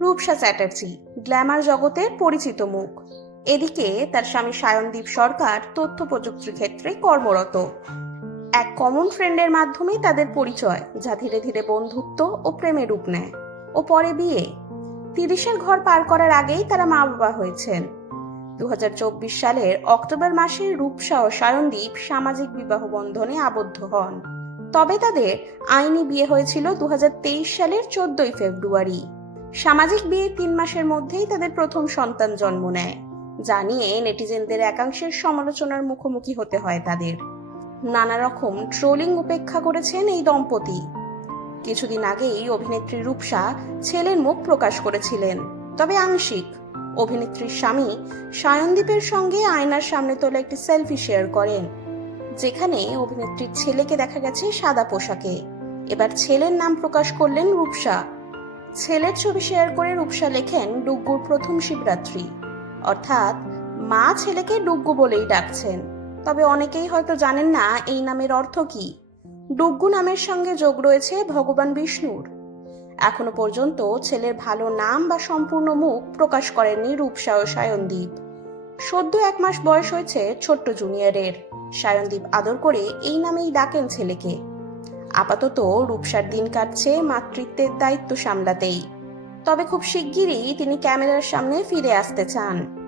Rupsa Chatterjee, Glamour জগতের পরিচিত মুখ। এদিকে তার স্বামী সায়নদীপ সরকার তথ্য প্রযুক্তির ক্ষেত্রে কর্মরত। এক কমন ফ্রেন্ডের মাধ্যমে তাদের পরিচয়, যা ধীরে ধীরে বন্ধুত্ব ও প্রেমে রূপ নেয়। ও পরে বিয়ে। তিরিশের ঘর পার করার আগেই তারা মা বাবা হয়েছেন। দু হাজার চব্বিশ সালের অক্টোবর মাসে রূপসা ও সায়নদীপ সামাজিক বিবাহ বন্ধনে আবদ্ধ হন। তবে তাদের আইনি বিয়ে হয়েছিল দু হাজার তেইশ সালের চোদ্দই ফেব্রুয়ারি। সামাজিক বিয়ের তিন মাসের মধ্যেই তাদের প্রথম সন্তান জন্ম নেয়, যা নিয়ে নেটিজেনদের একাংশের সমালোচনার মুখোমুখি হতে হয় তাদের। নানা রকম ট্রোলিং উপেক্ষা করেছেন এই দম্পতি। কিছুদিন আগেই অভিনেত্রী রূপসা ছেলের মুখ প্রকাশ করেছিলেন, তবে আংশিক। অভিনেত্রীর স্বামী সায়নদীপের সঙ্গে আয়নার সামনে তোলা একটি সেলফি শেয়ার করেন, যেখানে অভিনেত্রীর ছেলেকে দেখা গেছে সাদা পোশাকে। এবার ছেলের নাম প্রকাশ করলেন রূপসা। ছেলের ছবি শেয়ার করে রূপসা লেখেন ডুগ্গুর প্রথম শিবরাত্রি। অর্থাৎ, মা ছেলেকে ডুগ্গু বলেই ডাকছেন। তবে অনেকেই হয়তো জানেন না এই নামের অর্থ কি। ডুগ্গু নামের সঙ্গে যোগ রয়েছে ভগবান বিষ্ণুর। এখনও পর্যন্ত ছেলের ভালো নাম বা সম্পূর্ণ মুখ প্রকাশ করেননি রূপসা ও সায়নদীপ। সদ্য এক মাস বয়স হয়েছে ছোট্ট জুনিয়রের। সায়নদীপ আদর করে এই নামেই ডাকেন ছেলেকে। আপাতত রূপসার দিন কাটছে মাতৃত্বের দায়িত্ব সামলাতেই। তবে খুব শিগগিরই তিনি ক্যামেরার সামনে ফিরে আসতে চান।